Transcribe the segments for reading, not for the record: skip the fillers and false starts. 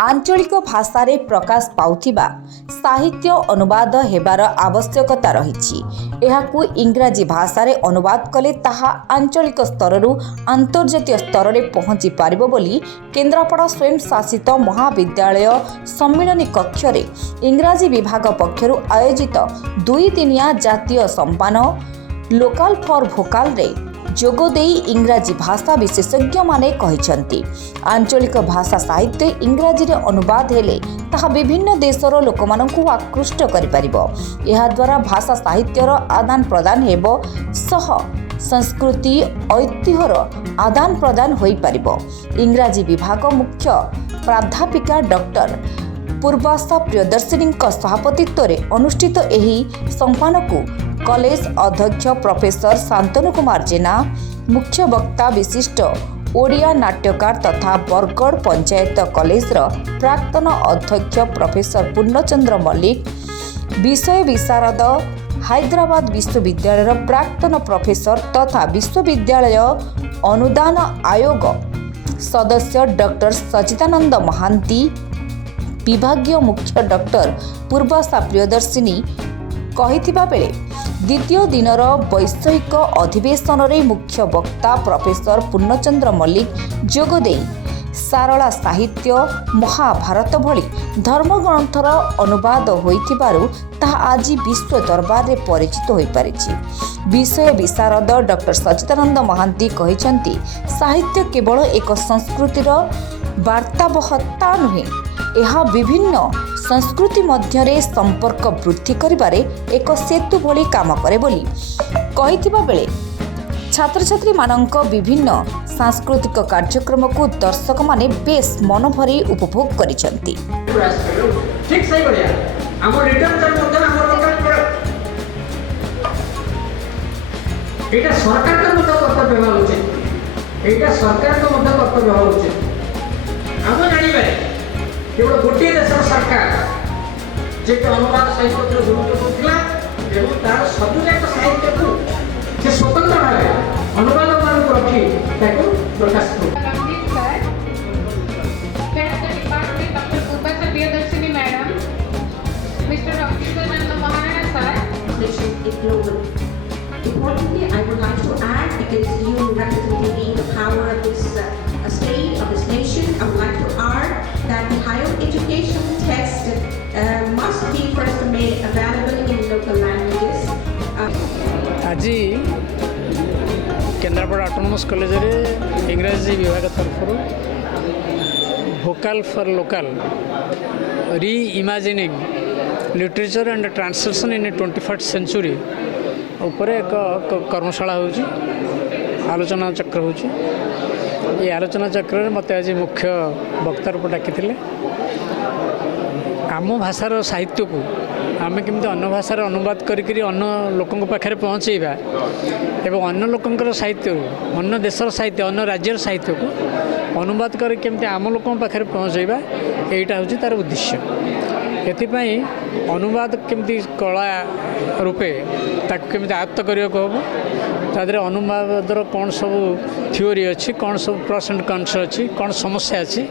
आंचलिक भाषा रे प्रकाश पाउथिबा साहित्य अनुवाद हेबार आवश्यकता रहिछि। एहाकु इंग्राजी भाषा रे अनुवाद कले ताहा आंचलिक स्तररु अंतर्जातीय स्तर रे पहुंची पारिबो बोली केन्द्रापड़ा स्वयं शासित महाविद्यालय सम्मिलनी कक्ष रे इंग्राजी विभाग पक्षरु आयोजित 2 दिनिया जातीय सम्मान लोकाल फॉर भोकाल रे जोगदेई इंग्राजी भाषा विशेषज्ञ माने कहिसंती आंचलिक भाषा साहित्य इंग्राजी रे अनुवाद हेले ताहा विभिन्न देशर लोकमानंकु आकृष्ट करि परिबो। एहा द्वारा भाषा साहित्यर आदान प्रदान हेबो सह संस्कृति ऐतिह्यर आदान प्रदान होई परिबो। इंग्राजी विभाग मुख्य प्राध्यापिका डॉक्टर पूर्वाशा प्रियदर्शिनी सभापतित्व में अनुष्ठित एही सम्मान को कॉलेज अध्यक्ष प्रोफेसर शांतनु कुमार जेना, मुख्य वक्ता विशिष्ट ओडिया नाट्यकार तथा बरगढ़ पंचायत कॉलेज प्राक्तन अध्यक्ष प्रोफेसर पूर्णचंद्र मल्लिक, विषय विशारद हैदराबाद विश्वविद्यालय प्राक्तन प्रोफेसर तथा विश्वविद्यालय अनुदान आयोग सदस्य डॉक्टर सचिदानंद महांती, विभागीय मुख्य डॉक्टर पूर्वाशा प्रियदर्शिनी कहिथिबा बेले द्वितीय दिनर वैषयिक अधिवेशन रे मुख्य वक्ता प्रोफेसर पूर्णचंद्र मल्लिक जोगदेई सारला साहित्य महाभारत भली धर्मग्रंथर अनुवाद होइथिबारु ताहा आज विश्व दरबार रे परिचित होई पारिछि। विषय विशारद डॉक्टर सचिदानंद महांती कहिसंती साहित्य केवल एक संस्कृतिर वार्तावहता नुहे, यह विभिन्न संस्कृति मध्यरे संपर्क वृद्धि करिबारे एक सेतु भली काम करे बोली कहिथिबा बेले छात्र छात्री मानक विभिन्न सांस्कृतिक कार्यक्रम को दर्शक माने बेस मन भरी उपभोग करिसंती। ठीक सही बढ़िया हमर रिटर्न कर मत हमर लोकल प्रोडक्ट एटा सरकार का मत कर्तव्य होवा उचित, एटा सरकार का मत कर्तव्य होवा उचित। हम जानिबे केवल गोटे देशर सरकार जे अनुवाद साहित्य गुरुत्व दिला एवं तार सबुजाक साहित्य को जे स्वतंत्र भावे अनुवाद मान रखी ताको प्रकाश करू। Doctor Priyadarshini madam, mister Akshitananda Maharana sir. Importantly, I would like to add, because you representing the power of this state, of this nation, I would like to add that the higher education text must be first made available in local languages. आज Kendrapara autonomous college रे इंग्राजी विभाग तरफ vocal for local reimagining literature and translation in 21st century ऊपर एक कर्मशाला होची, आलोचना चक्र होची। ये आलोचना चक्र में मत आज मुख्य वक्ता रूप डाकी आम भाषार साहित्य को आम केमती अन्य भाषार अनुवाद करी अन्य लोकों पाखे पहुँचेबा एवं अन्य लोकंकर साहित्य अन्य देशर साहित्य अन्य राज्यर साहित्य को अनुवाद कर केमती आम लोकों पाखे पहुँचेबा यहीटा हूँ तार उद्देश्य। एथिपाई अनुवाद केमती कला रूपे ताकू केमती आयत्त करने को हम तादरे अनुवादर कौन सब थियोरी अच्छी, कौन सब प्रॉस एंड कॉन्स अच्छी, कौन समस्या अच्छी,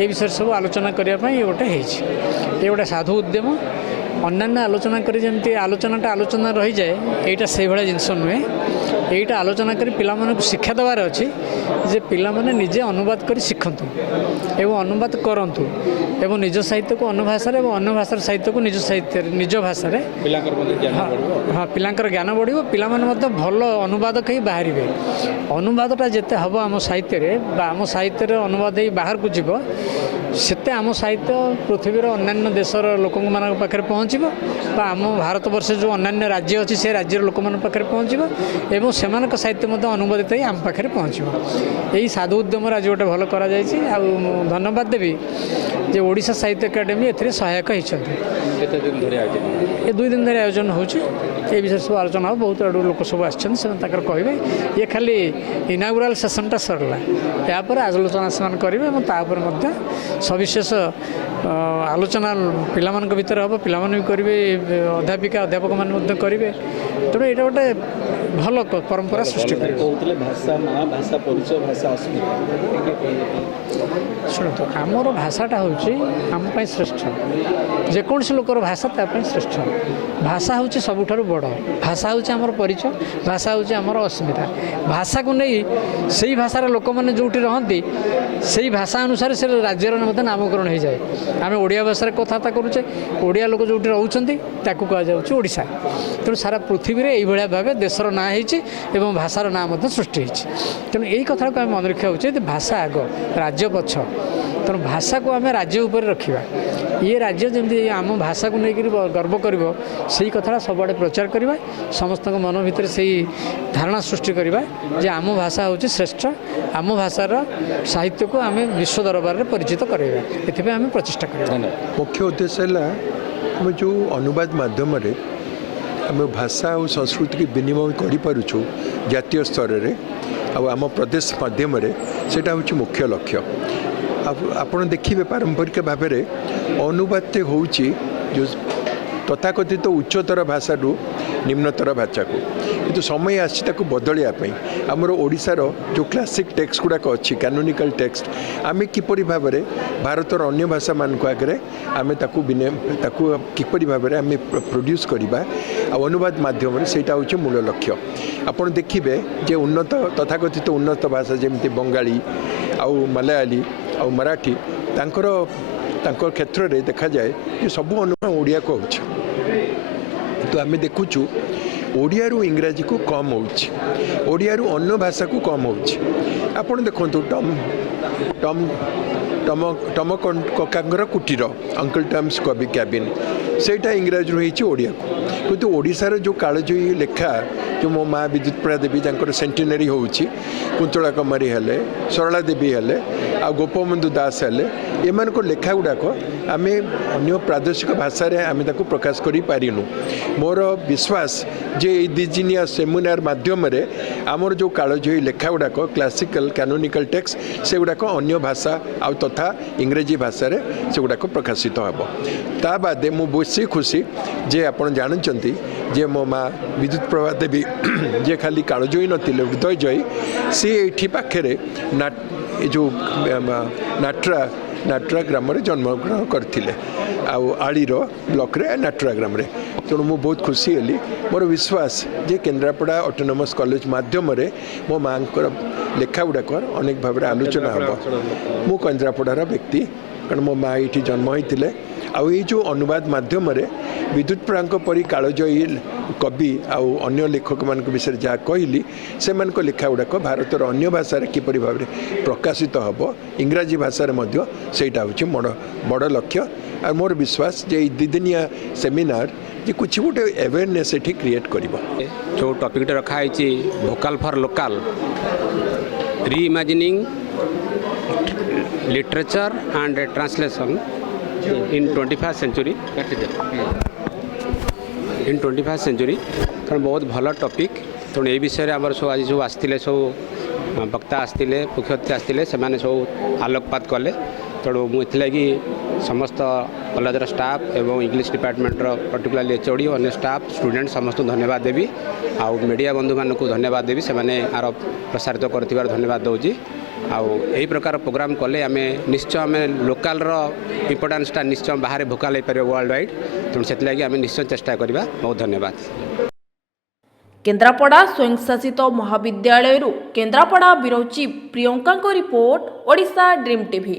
ये विषय सब आलोचना करने ये गोटे ये गोटे साधु उद्यम। अन्य आलोचना करी जमती आलोचनाटा आलोचना रही जाए यहीटा से भाया जिनस नुहे, यहीटा आलोचना करी पिला मानकु शिक्षा देवार अच्छी जे पिला माने निजे अनुवाद करी शिखंतु एवं अनुवाद करंतु एवं निज साहित्य को अन्य भाषा एवं अन्य भाषार साहित्य को निज साहित्य निज भाषा हाँ पिलांकर ज्ञान बढ़िबो, पिला माने मते भल अनुवादक ही बाहरिबे। अनुवादटा जेते हबो आम साहित्य रे बा आम साहित्य रे अनुवाद ही बाहर को जीवो सेते आम साहित्य पृथ्वीर अन्य देशर लोक मान पाखे पहुँचब बा आम भारत वर्ष जो अन्य राज्य अच्छी से राज्य लोक मान पाखे पहुँचब एवं सेमानक साहित्य मत अनुवादित ही आम पाखे पहुँचब। यही साधु उद्यम आज गोटे भल कर धन्यवाद देवी जे ओडिशा साहित्य एकाडेमी ए सहायक होती। ये 2 दिन धरी आयोजन होची, ये विषय सब आलोचना हो, बहुत आड़ लोक सब आसकर कहे ये खाली इनागुराल सेसनटा सरला यापर आलोचना से करेंगे तापर सविशेष आलोचना पिलाମାନଙ୍କ ଭିତରେ ହେବ ପିଲାମାନେ ବି କରିବେ ଅଧ୍ୟାପିକା ଅଧ୍ୟାପକ ମାନେ ମଧ୍ୟ କରିବେ ତେଣୁ ଏଇଟା ଗୋଟେ ଭଲ ପରମ୍ପରା ସୃଷ୍ଟି କରିବ କହୁଥିଲେ ଭାଷା ମା ଭାଷା ପରିଚୟ ଭାଷା ଅସ୍ମିତା ଶୁଣନ୍ତୁ ଆମର ଭାଷାଟା ହେଉଛି ଆମ ପାଇଁ ଶ୍ରେଷ୍ଠ ଯେକୌଣସି ଲୋକର ଭାଷା ତା ପାଇଁ ଶ୍ରେଷ୍ଠ ଭାଷା ହେଉଛି ସବୁଠାରୁ ବଡ଼ ଭାଷା ହେଉଛି ଆମର ପରିଚୟ ଭାଷା ହେଉଛି ଆମର ଅସ୍ମିତା ଭାଷାକୁ ନେଇ ସେଇ ଭାଷାର ଲୋକମାନେ ଯେଉଁଠି ରହନ୍ତି ସେଇ ଭାଷା ଅନୁସାରେ ସେ ରାଜ୍ୟର ମଧ୍ୟ ନାମକରଣ ହୋଇଯାଏ ଆମେ ଓଡ଼ିଆ ଭାଷାରେ କଥାବାର୍ତ୍ତା କରୁଛେ ଓଡ଼ିଆ ଲୋକ ଯେଉଁଠି ରହୁଛନ୍ତି ତାକୁ କୁହାଯାଉଛି ଓଡ଼ିଶା ତେଣୁ ସାରା ପୃଥିବୀରେ ଏଇଭଳିଆ ଭାବେ ଦେଶର ନାଁ ହେଇଛି ଏବଂ ଭାଷାର ନାଁ ମଧ୍ୟ ସୃଷ୍ଟି ହେଇଛି ତେଣୁ ଏଇ କଥାକୁ ଆମେ ମନେ ରଖିବା ଉଚିତ ଭାଷା ଆଗ ରାଜ୍ୟ ପଛ ତେଣୁ ଭାଷାକୁ ଆମେ ରାଜ୍ୟ ଉପରେ ରଖିବା ଇଏ ରାଜ୍ୟ ଯେମିତି ଆମ ଭାଷାକୁ ନେଇକରି ଗର୍ବ କରିବ ସେଇ କଥାଟା ସବୁଆଡ଼େ ପ୍ରଚାର କରିବା ସମସ୍ତଙ୍କ ମନ ଭିତରେ ସେଇ ଧାରଣା ସୃଷ୍ଟି କରିବା ଯେ ଆମ ଭାଷା ହେଉଛି ଶ୍ରେଷ୍ଠ ଆମ ଭାଷାର ସାହିତ୍ୟକୁ ଆମେ ବିଶ୍ୱ ଦରବାରରେ ପରିଚିତ କରାଇବା ଏଥିପାଇଁ ଆମେ ପ୍ରଚେଷ୍ଟା କରିବା मुख्य उद्देश्य है आम जो अनुवाद माध्यम आम भाषा और संस्कृति की विनिमय करूँ जातीय स्तर में आम प्रदेश माध्यम सेटा हूँ मुख्य लक्ष्य आप देखिए पारंपरिक भाव में अनुवाद हो जो तथाकथित उच्चतर भाषा निम्नतर भाषा को किंतु समय आसी बदलवाई आमर ओडिशार जो क्लासिक टेक्स्ट गुड़ाक अच्छी कैनोनिकल टेक्स्ट आम किपरि भाव में भारतर अन्य भाषा मान आगे आम किपरि भाव में आम प्रोड्यूस करवा अनुवाद माध्यम सेटा हूँ मूल लक्ष्य आपड़ देखिए जे उन्नत तथाकथित उन्नत भाषा जमी बंगाली आउ मलयाली आउ मराठी तांकर क्षेत्र में देखा जाए कि सबू अनुवाद ओडिया को हो तो आम देखुचु ओडियारू इंग्राजी को कम होडियारू अन्य भाषा को कम होपण देखु टम टम टम टम ककांगर कुटीर अंकल टम्स कवि कैबिन सेटा इंग्राजी रही ओडिया को किंतु ओडिशार जो कालजयी लेखा जो मो माँ विद्युत्प्रा देवी जर सेंटेनरी हो कुंतला कुमारी हेले सरला देवी हेले आ गोपबंधु दास हेले एमान को लेखा गुड़ाक आम अन्य प्रादेशिक भाषा आम प्रकाश कर पारिनु मोर विश्वास जे दिजिनिया सेमिनार माध्यम आमर जो कालजयी लेखा गुड़ाक क्लासिकल कैनोनिकल टेक्स्ट से गुड़ाक अन्य भाषा आउ तथा इंग्रेजी भाषा से गुड़ाक प्रकाशित हे ता बादे मु बेसी खुशी जे आपन जानचंती जे मो माँ विद्युत प्रभा देवी जे खाली कालजयी नथिले हृदय जयी सी एठी पाखरे जो नाटरा ग्राम जन्मग्रहण करथिले आलीर ब्लॉक रे नाटरा ग्राम रे तेणु मु बहुत खुशी हेली मोर विश्वास जे केन्द्रापड़ा ऑटोनोमस कॉलेज माध्यम मो माँ लेखा गुड़ाक अनेक भाव में आलोचना हम मु केन्द्रापड़ार व्यक्ति कारण मो माँ ये जन्म होते आउ ये जो अनुवाद माध्यम विद्युत्प्रा परी कालजयी कवि आउ अन्य लेखक मान विषय जहाँ कहली से लेखा गुड़ाक भारतर अन्य भाषा किपरि भाव में प्रकाशित हम इंग्राजी भाषा सेटा हूँ बड़ लक्ष्य और मोर विश्वास जे दिदिनिया सेमिनार जे कुछ गोटे अवेयरनेस एठी क्रिएट करिवो जो टॉपिक रखाई vocal for local reimagining literature and translation in 21st century कारण बहुत भल टॉपिक तेणु ये विषय में आम सब आज सब आसते सब वक्ता आसते मुख्यअतिथि आसते से सब आलोकपात कले तेणु मुझे समस्त कॉलेजर स्टाफ एवं इंग्लिश डिपार्टमेंटर पर्टिकुलरली एचओडी अन्य स्टाफ स्टूडेंट समस्त धन्यवाद देवी आउ मीडिया बंधु मानक धन्यवाद देवी से आर प्रसारित कर धन्यवाद दूसरी आउ यही प्रकार प्रोग्राम कले आम निश्चय आम लोकाल इम्पोर्टान्सटा निश्चय बाहर भोकाल हो पार वर्ल्ड वाइड तेणु से आम निश्चय चेष्टा करवा बहुत धन्यवाद। केन्द्रापड़ा स्वयंशासित महाविद्यालय Kendrapara bureau chief Priyanka report Odisha dream TV.